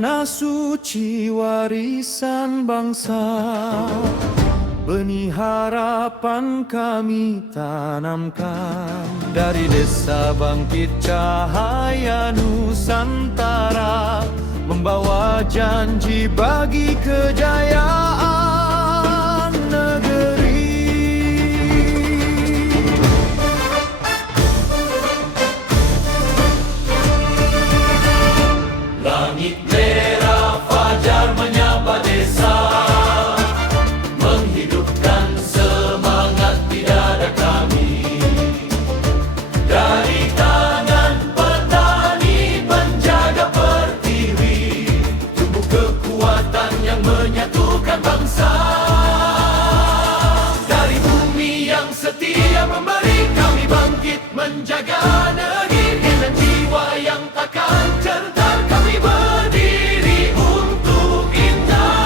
tanah suci warisan bangsa, benih harapan kami tanamkan. Dari desa bangkit cahaya Nusantara, membawa janji bagi kejayaan negeri. Langit merah fajar menyapa desa, menghidupkan semangat di dada kami. Dari tangan petani penjaga pertiwi, tumbuh kekuatan yang menyatukan bangsa. Dari bumi yang setia memberi, kami bangkit menjaga negeri. Dengan jiwa yang takkan gentar, kami berdiri untuk Indonesia.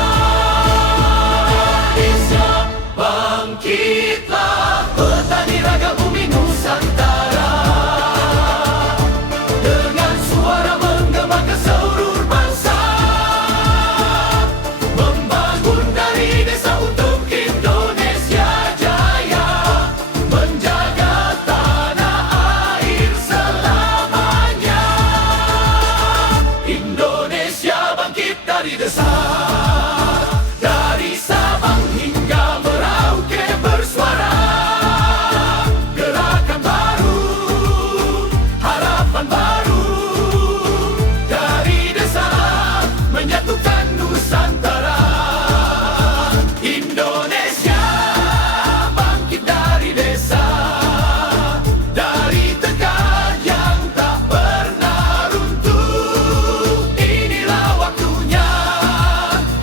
Bangkitlah petani raga bumi Nusantara, dengan suara menggema ke seluruh bangsa, membangun dari desa untuk Indonesia jaya, menjaga tanah air selamanya. Indonesia bangkit dari desa, dari Sabang hingga Merauke bersuara. Gerakan baru, harapan baru, dari desa menyatukan Nusantara. Indonesia bangkit dari desa, dari tekad yang tak pernah runtuh. Inilah waktunya,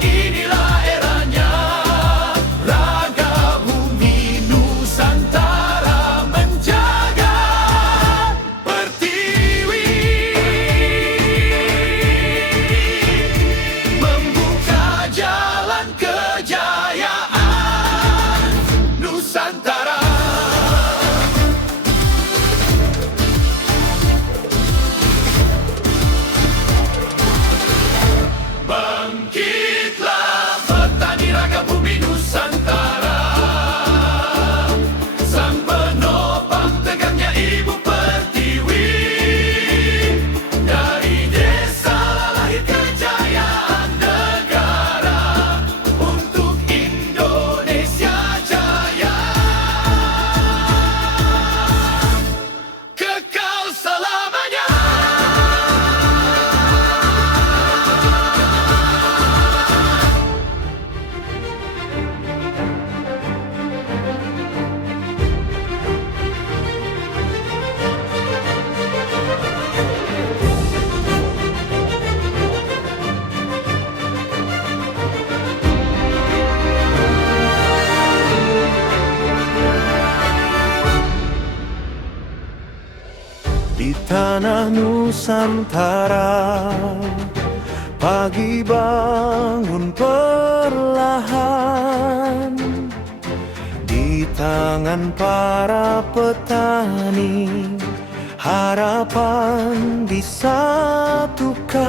inilah eranya, raga bumi Nusantara menjaga pertiwi, membuka jalan kejayaan Nusantara. Bangkitlah petani raga bumi Nusantara, sang penopang tegaknya ibu pertiwi. Dari desa lahir kejayaan negara, untuk Indonesia jaya, kekal selamanya. Di tanah Nusantara, pagi bangun perlahan. Di tangan para petani, harapan disatukan.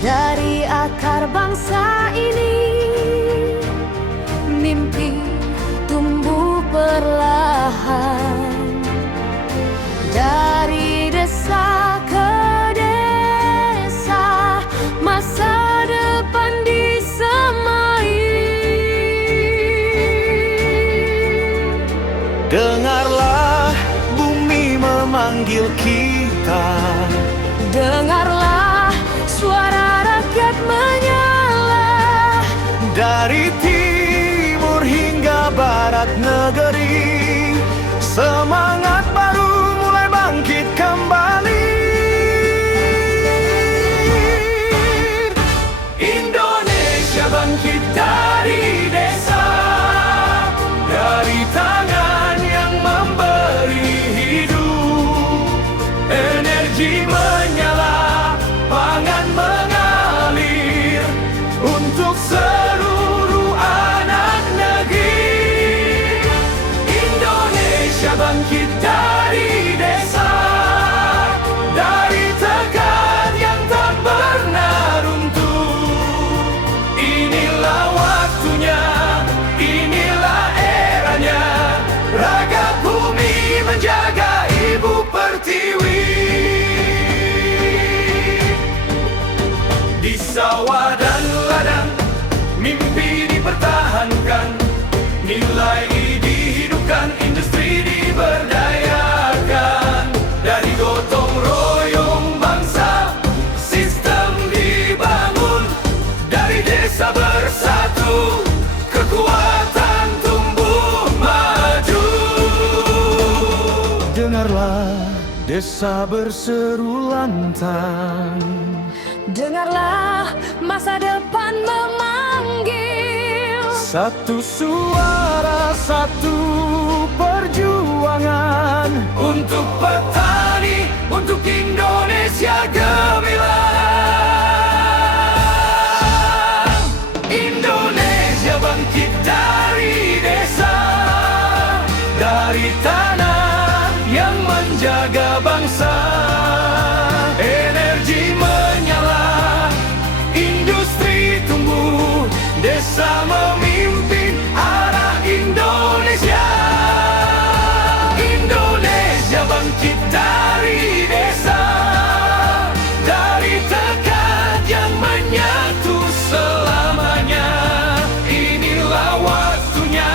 Dari akar bangsa ini, mimpi tumbuh perlahan. Dari desa ke desa, masa depan disemai. Dengarlah bumi memanggil kita, Dengarlah suara rakyat menyala. dari timur hingga barat negeri, semangat baru mulai bangkit kembali. Indonesia bangkit dari desa, dari tangan yang memberi hidup. Energi menyala, sawah dan ladang, mimpi dipertahankan, nilai dihidupkan, industri diberdayakan. Dari gotong royong bangsa, sistem dibangun. Dari desa bersatu, kekuatan tumbuh maju. Dengarlah desa berseru lantang, Dengarlah masa depan memanggil. satu suara, satu perjuangan. Untuk petani, untuk Indonesia gemilang. Indonesia bangkit dari desa, dari tanah yang menjaga bangsa. Energi menyala, industri tumbuh, desa memimpin arah Indonesia. Indonesia bangkit dari desa, dari tekad yang menyatu selamanya. Inilah waktunya,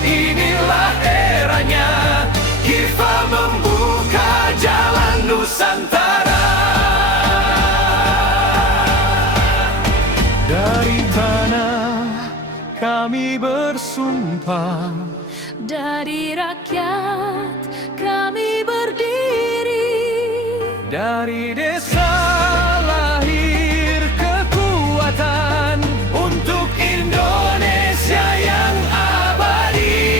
inilah eranya, kita membuka jalan Nusantara. Dari tanah kami bersumpah, Dari rakyat kami berdiri. dari desa lahir kekuatan. Untuk Indonesia yang abadi.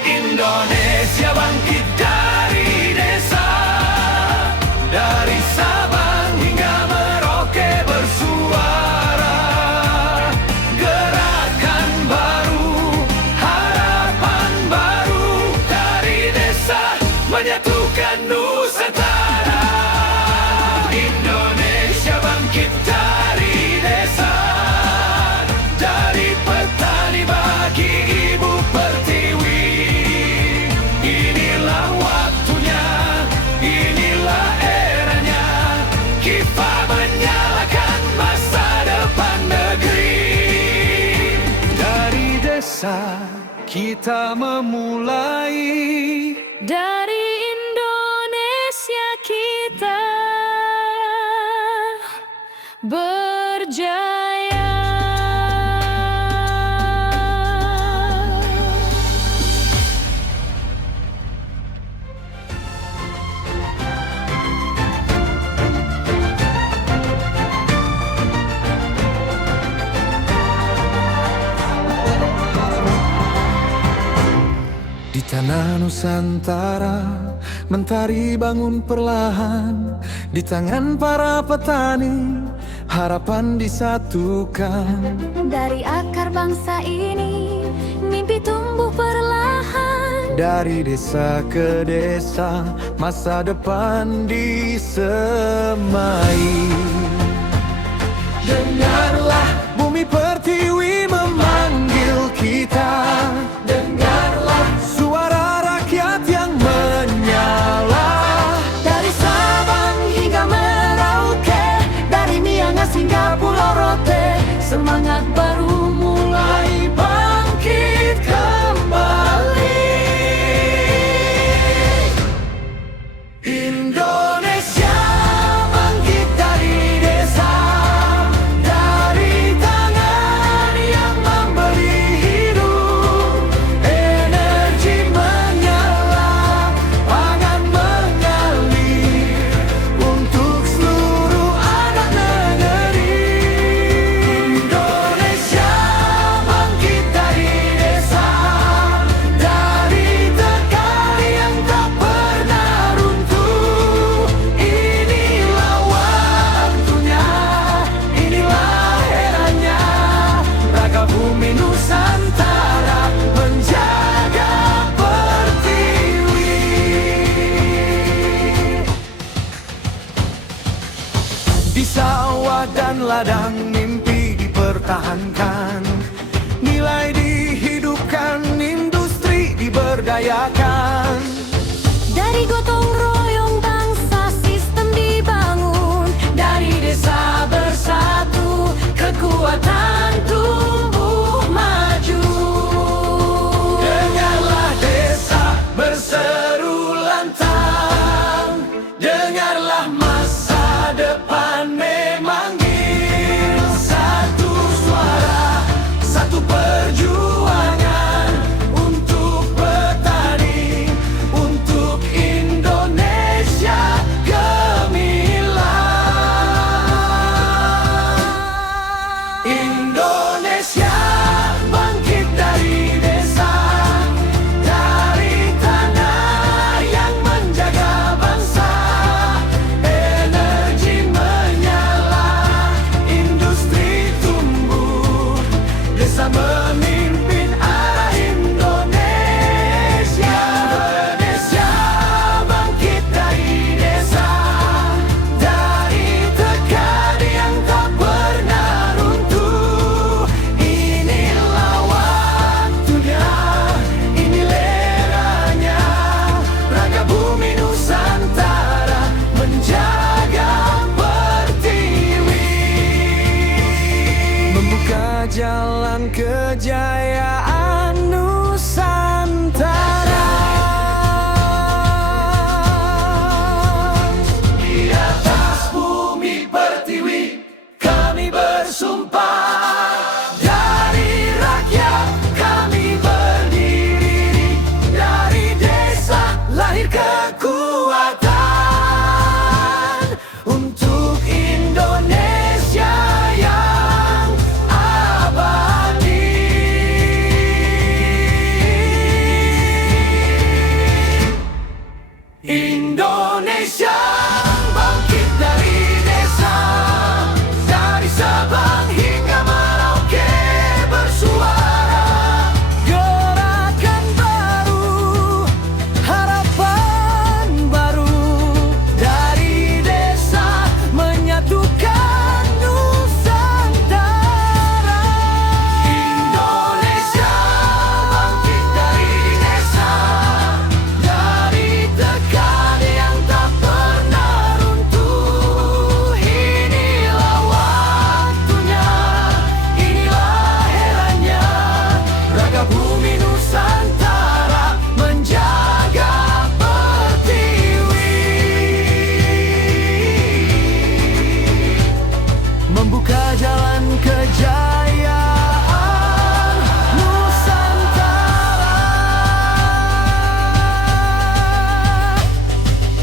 Indonesia bangkit dari desa, dari Sabang hingga Merauke bersuara. Gerakan baru, harapan baru, dari desa menyatukan Nusantara. Indonesia bangkit dari desa, dari petani bagi ibu pertiwi. Inilah waktunya, inilah eranya, kita menyalakan masa depan negeri. Dari desa kita memulai, Dari Indonesia kita berjaya. di tanah Nusantara mentari bangun perlahan. Di tangan para petani harapan disatukan. Dari akar bangsa ini mimpi tumbuh perlahan. Dari desa ke desa masa depan disemai. Dengarlah bumi pertiwi memanggil kita. Dengarlah suara rakyat yang menyala. Dari Sabang hingga Merauke, dari Miangas hingga Pulau Rote, semangat baru mulai bangkit kembali. Indonesia bangkit dari desa, dari tangan yang memberi hidup. Energi menyala, pangan mengalir untuk seluruh anak negeri. Indonesia bangkit dari desa, dari tekad yang tak pernah runtuh. Inilah waktunya, inilah eranya, raga bumi Nusantara menjaga pertiwi. Di sawah dan ladang mimpi dipertahankan, nilai dihidupkan, industri diberdayakan. Dari gotong royong bangsa sistem dibangun. Dari desa bersatu kekuatan tumbuh maju. Dengarlah desa berseru lantang, dengarlah masa depan memanggil. Satu suara, satu perjuangan untuk petani, untuk Indonesia gemilang. Indonesia bangkit dari desa, dari tanah yang menjaga bangsa. Energi menyala, industri tumbuh, desa memimpin arah Indonesia. Indonesia bangkit dari desa, dari tekad yang tak pernah runtuh. Inilah waktunya, inilah eranya, raga bumi Nusantara menjaga pertiwi. Membuka jalan kejayaan Nusantara. Di atas bumi pertiwi kami bersumpah, dari rakyat kami berdiri, dari desa lahir kekuatan untuk Indonesia yang abadi. Indonesia bangkit dari desa, dari Sabang hingga Merauke bersuara. Gerakan baru, harapan baru, dari desa menyatukan Nusantara. Indonesia bangkit dari desa, dari tekad yang tak pernah runtuh. Inilah waktunya, inilah eranya, raga bumi Nusantara menjaga pertiwi. Membuka jalan kejayaan Nusantara.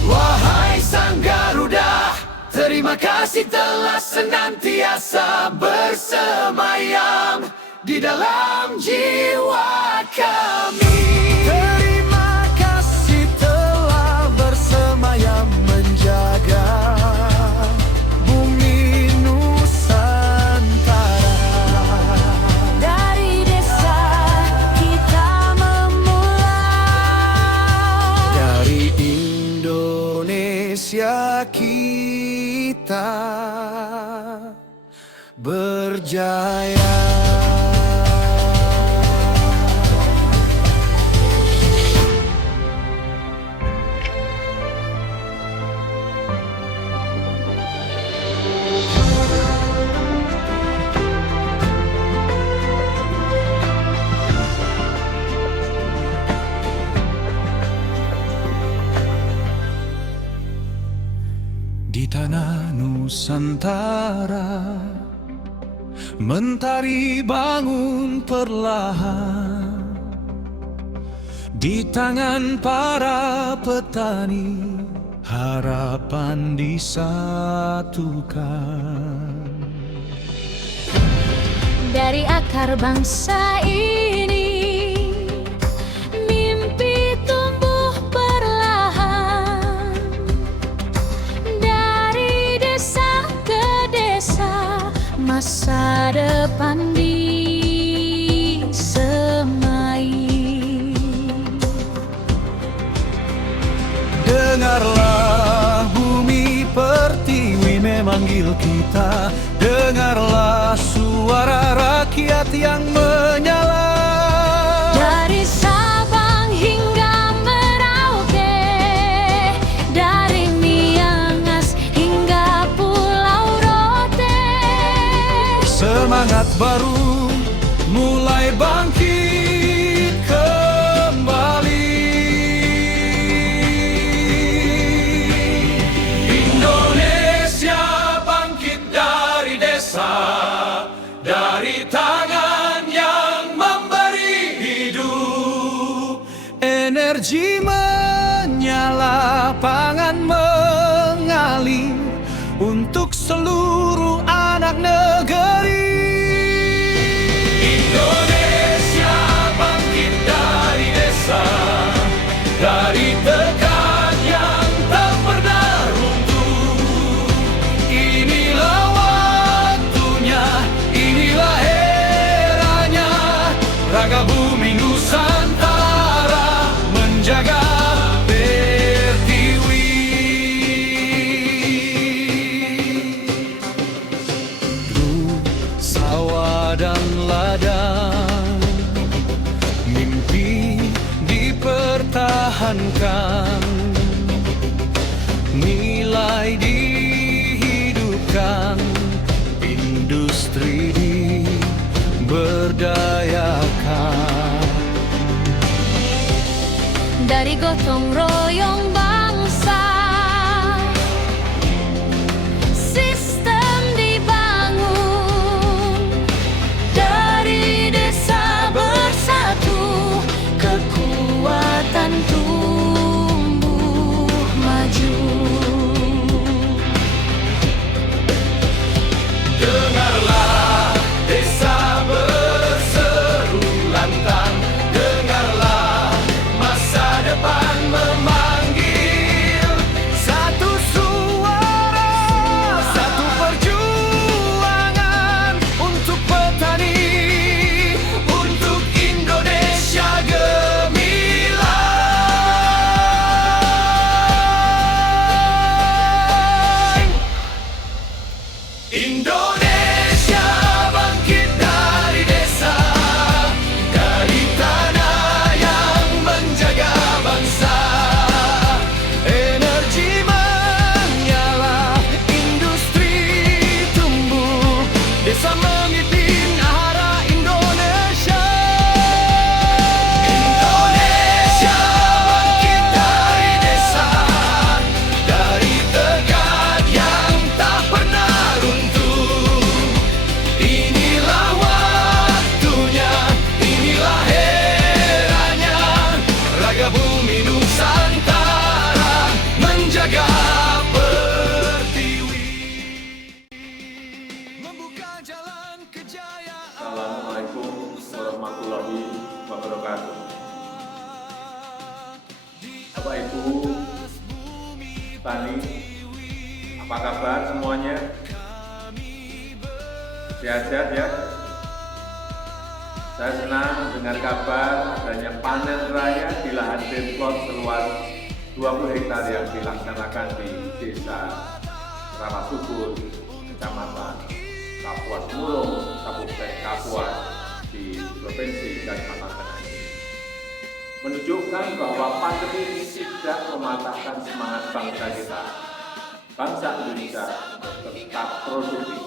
Wahai Sang Garuda, terima kasih telah senantiasa bersemayam di dalam jiwa kami. Terima kasih telah bersemayam menjaga bumi Nusantara. Dari desa kita memulai. Dari Indonesia kita berjaya. Di tanah Nusantara, mentari bangun perlahan. Di tangan para petani, harapan disatukan. Dari akar bangsa ini, mimpi tumbuh perlahan. Dari desa ke desa, masa depan disemai. Dengarlah bumi pertiwi memanggil kita. Dengarlah suara rakyat yang menyala. Dari Sabang hingga Merauke baru mulai bangkit kembali. Indonesia bangkit dari desa, dari tangan yang memberi hidup. Energi menyala, pangan mengalir untuk seluruh anak negeri. Indonesia bangkit dari desa, dari tekan yang tak pernah runtuh. Inilah waktunya, inilah eranya, raga bumi Nusantara menjaga pertiwi. Sawah dan ladang, mimpi dipertahankan, nilai dihidupkan, industri diberdayakan. Dari gotong royong bangsa, sistem dibangun. Dari desa bersatu, kekuatan tumbuh maju. Dengarlah desa berseru lantang, dengarlah masa depan memanggil. Satu suara, satu perjuangan untuk petani, Untuk Indonesia gemilang. Indonesia bangkit dari desa, dari tanah yang menjaga bangsa. energi menyala, industri tumbuh, desa mengitin arah Indonesia. Indonesia bangkit dari desa, dari tekan yang tak pernah runtuh. Inilah waktunya, inilah eranya, raga bumi Nusantara menjaga pertiwi. Membuka jalan kejayaan. Assalamualaikum warahmatullahi wabarakatuh. Bapak Ibu Tani, apa kabar semuanya? Sehat-sehat ya? Saya senang dengar kabar adanya panen raya di lahan demplot seluas 20 hektar yang dilaksanakan di Desa Rawasubur, Kecamatan Kapuas Mulung, Kabupaten Kapuas di Provinsi Kalimantan Tengah ini. Menunjukkan bahwa pandemi ini tidak mematahkan semangat bangsa kita, bangsa Indonesia untuk tetap produktif.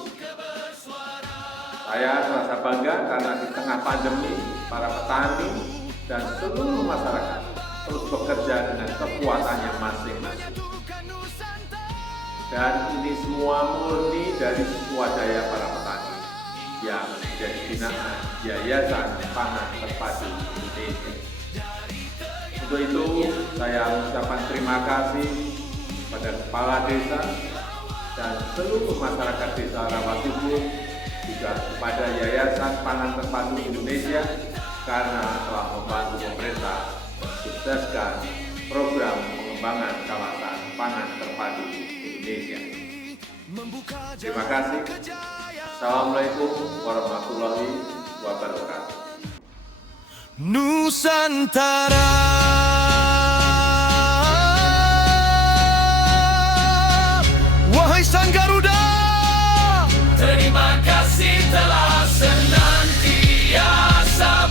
Saya merasa bangga karena di tengah pandemi, para petani dan seluruh masyarakat terus bekerja dengan kekuatannya masing-masing. Dan ini semua murni dari swadaya para petani yang menjadi binaan Yayasan Pangan Terpadu Indonesia. Untuk itu, saya mengucapkan terima kasih kepada Kepala Desa dan seluruh masyarakat Desa Rawasubur, juga kepada Yayasan Pangan Terpadu Indonesia karena telah membantu pemerintah mensukseskan program pengembangan kawasan pangan terpadu Indonesia. Terima kasih. Assalamualaikum warahmatullahi wabarakatuh. Nusantara, wahai sang Garuda, Terima kasih telah senantiasa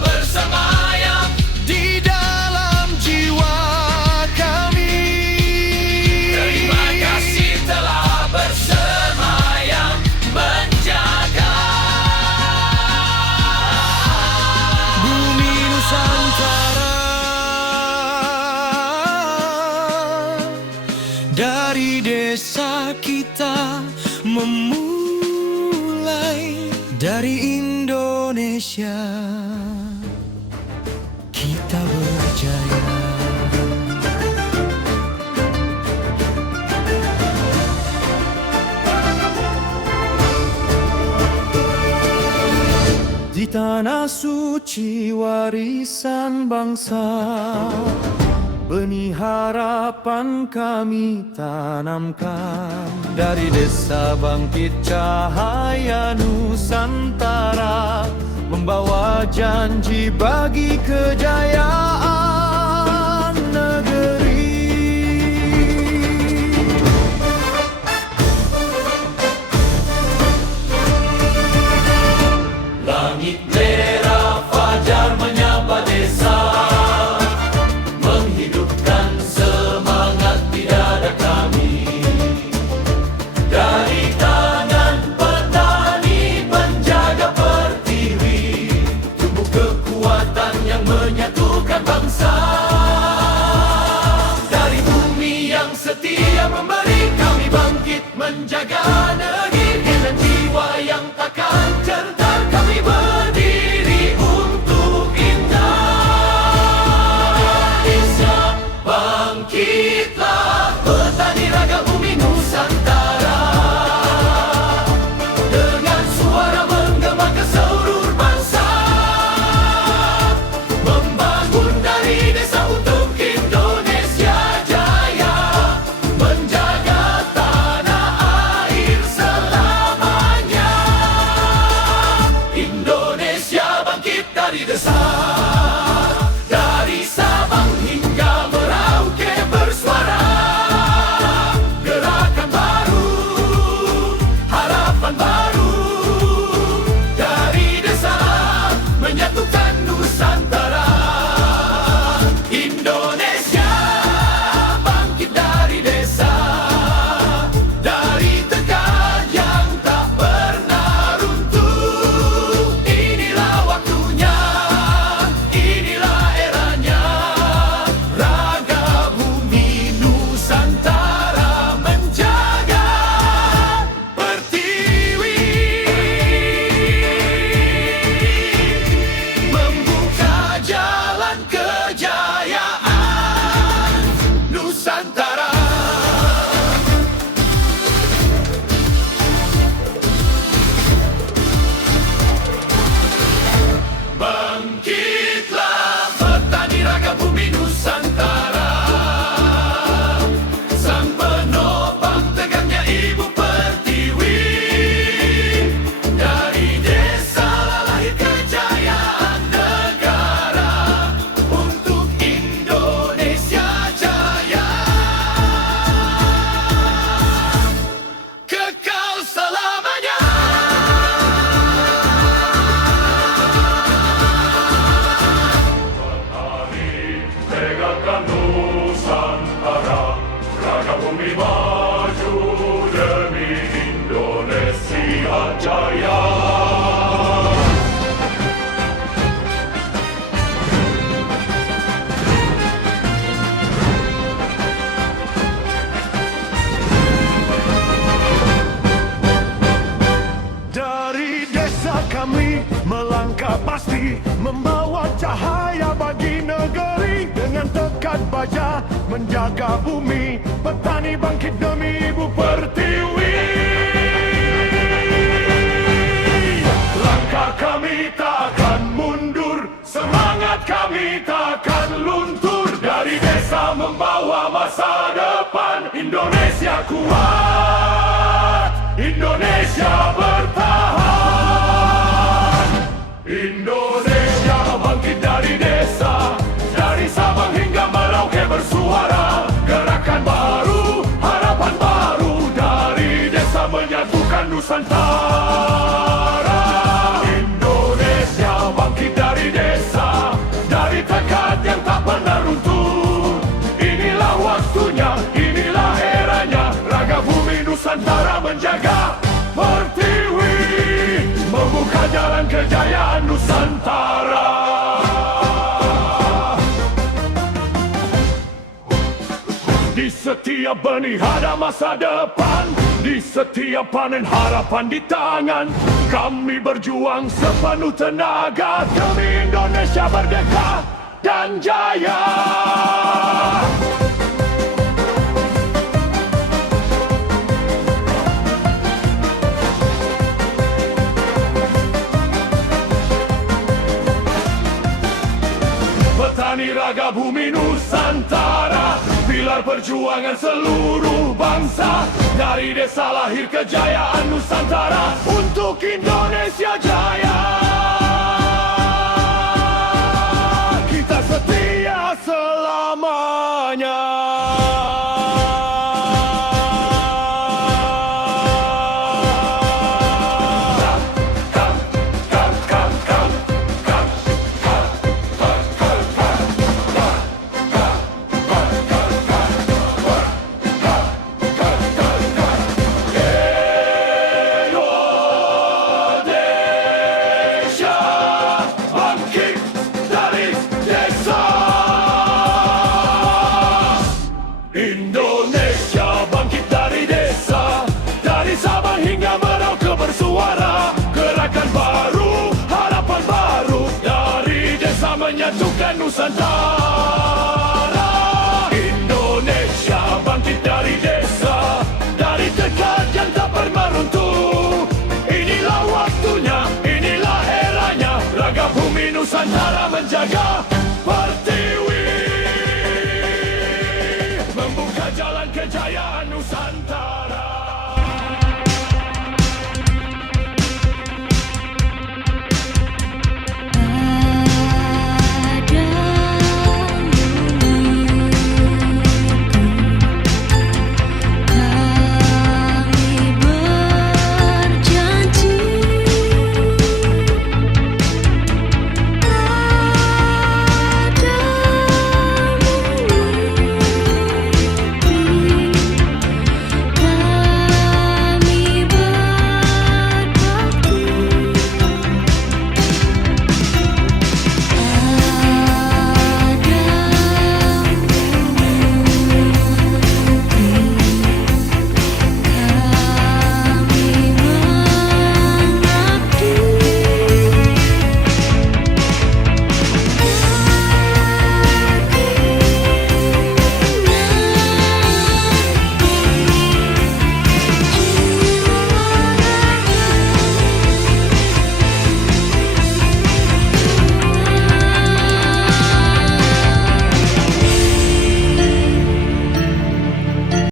bersemayam di dalam jiwa kami. Terima kasih telah bersemayam menjaga Dari desa kita memulai, dari Indonesia kita berjaya. Di tanah suci warisan bangsa, benih harapan kami tanamkan. Dari desa bangkit cahaya Nusantara, membawa janji bagi kejayaan negeri. Langit merah fajar menyapa desa, menghidupkan semangat di dada kami. Dari tangan petani penjaga pertiwi, tumbuh kekuatan yang menyatukan bangsa. Dari bumi yang setia memberi, kami bangkit menjaga negeri. Dengan jiwa yang takkan tertar, kami berdiri untuk Indonesia. Bangkitlah petani raga bumi Nusantara, dengan suara menggema ke seluruh bangsa, membangun dari desa untuk Indonesia jaya, menjaga tanah air selamanya. Indonesia bangkit dari desa, dari Sabang hingga Merauke bersuara. Gerakan baru, harapan baru, dari desa menyatukan Nusantara. Indonesia bangkit dari desa, dari tekad yang tak pernah runtuh. Inilah waktunya, inilah eranya, raga bumi Nusantara menjaga pertiwi, membuka jalan kejayaan Nusantara. Bangkitlah petani raga bumi Nusantara, sang penopang tegaknya ibu pertiwi. Dari desa lahir kejayaan negara, untuk Indonesia jaya, kekal selamanya. Tegakkan Nusantara, raga bumi maju demi Indonesia jaya. Dari desa kami melangkah pasti, membawa cahaya bagi negeri. Dengan tekad baja menjaga bumi, petani bangkit demi ibu pertiwi. Langkah kami tak akan mundur, semangat kami tak akan luntur. Dari desa membawa masa depan, Indonesia kuat, Indonesia bertahan. Indonesia bangkit dari desa, dari Sabang hingga Merauke bersuara. Gerakan baru, harapan baru, dari desa menyatukan Nusantara. Indonesia bangkit dari desa, dari tekad yang tak pernah runtuh. Inilah waktunya, inilah eranya, raga bumi Nusantara menjaga pertiwi, membuka jalan kejayaan Nusantara. Di setiap benih ada masa depan, di setiap panen harapan di tangan. Kami berjuang sepenuh tenaga demi Indonesia merdeka dan jaya. Petani raga bumi Nusantara, pilar perjuangan seluruh bangsa. Dari desa lahir kejayaan Nusantara untuk Indonesia jaya. Kita setia selamanya. Indonesia bangkit dari desa, dari Sabang hingga Merauke bersuara. Gerakan baru, harapan baru, dari desa menyatukan Nusantara. Indonesia bangkit dari desa, dari tekad yang tak pernah runtuh. Inilah waktunya, inilah eranya, raga bumi Nusantara menjaga pertiwi, membuka jalan kejayaan Nusantara.